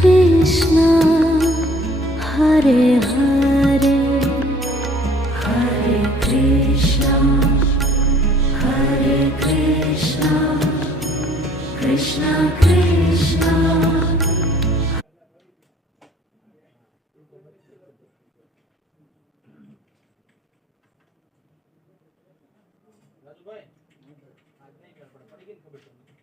Krishna, Hare Hare, Hare Krishna, Hare Krishna, Krishna Krishna. Rajubhai આજ નહીં મેળ પડે પડી ગઈ ને ખબર તમને